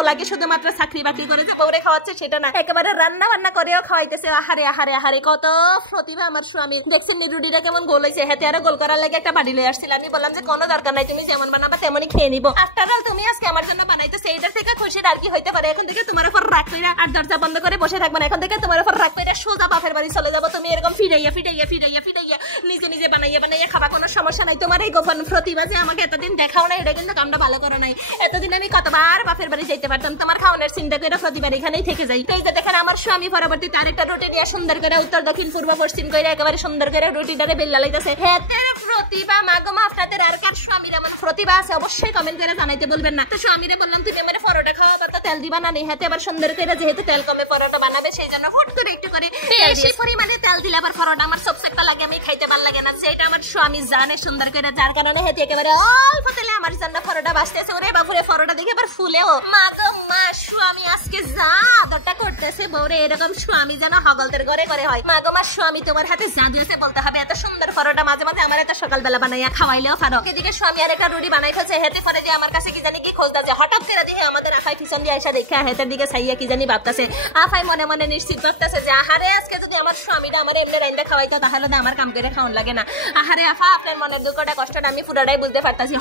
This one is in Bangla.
পোলাকে শুধুমাত্র চাকরি বাকরি করে যে বউরে খাওয়াচ্ছে সেটা না, একেবারে রান্না বান্না করেও খাওয়াইতেছে। আহারে আহারে আহারে কত প্রতিভা আমার স্বামী। দেখছেন রুটিটা কেমন গোল হয়েছে, হাতে আরো গোল করার লাগে একটা বাড়ি লয়ে আসছিল। আমি বললাম যে কোনো দরকার নাই, তুমি যেমন বানাবা তেমনই খেয়ে নিবো। আফটার অল তুমি আজকে আমার জন্য বানাইতেছো, এইটার থেকে খুশির আর কি হইতে পারে। এখন থেকে তোমার উপর রাগ কইরা আর দরজা বন্ধ করে বসে থাকবে না, এখন থেকে তোমার উপর রাগ কইরা সোজা বাপের বাড়ি চলে যাবো। তুমি এরকম ফিরাইয়া ফিরাইয়া ফিরাইয়া ফিরাইয়া নিজে নিজে বানাইয়া বানাইয়া খাবা, কোনো সমস্যা নাই। তোমার এই গোপন প্রতিভা যে আমাকে এতদিন দেখাও না, এটা কিন্তু কামটা ভালো করো নাই। এতদিন আমি কতবার বাপের বাড়ি যাইতে পারতাম, তোমার খাওয়ানোর চিন্তা করে প্রতিবার এখানেই থেকে যাই। এই যে দেখেন আমার স্বামী পরবর্তীতে আরেকটা রুটি নিয়ে সুন্দর করে উত্তর দক্ষিণ পূর্ব পশ্চিম করে একেবারে সুন্দর করে রুটিটারে বেল্লা লাইতেছে। হেতের প্রতিভা মাগমা, আপনাদের আর কার স্বামীর আমার প্রতিভা আছে অবশ্যই কমেন্ট করে জানাইতে বলবেন না। তো স্বামীরে বললাম তুমি আমার পরোটা খাওয়াবা, তো তেল দিবা না, নেহাতে আবার সুন্দর করে যেহেতু তেল কমে পরোটা বানাবে সেই জন্য হুট করে একটু করে বেশি পরিমাণে তেল দিলে আবার পরোটা আমার সব একটা লাগে, আমি খাইতে ভালো লাগে না। সেটা আমার স্বামী জানে সুন্দর করে, যার কারণে হেতে একেবারে অল্প তেলে আমার জন্য পরোটা বাঁচতেছে। ওরে বাপুরে পরোটা দেখে আবার ফুলেও মাগমা স্বামী আজকে যা আদরটা করতেছে বউরে, এরকম স্বামী যেন হগলদের ঘরে করে হয়। মাগমা স্বামী তোমার হাতে জাদু আছে বলতে হবে, এত সুন্দর পরোটা মাঝে মাঝে আমার এত সকালবেলা বানাইয়া খাওয়াইলেও পারো। এদিকে স্বামী আর একটা রুটি বানাই ফেলছে, হেতে করে দিয়ে আমার কাছে কি জানি কি খোঁজদা যে হঠাৎ করে দেখে আমাদের আফাই পিছন দিয়ে আইসা দেখে হেতের দিকে চাইয়া কি জানি ভাবতেছে। আফাই মনে মনে নিশ্চিত ভাবতেছে যে আহারে আজকে যদি আমার স্বামীটা আমার এমনি রাইন্দা খাওয়াইতো তাহলে আমার কাম করে খাওয়ান লাগে না। আহারে আফা, আপনার মনের দুঃখটা কষ্টটা আমি পুরোটাই বুঝতে পারতাছি।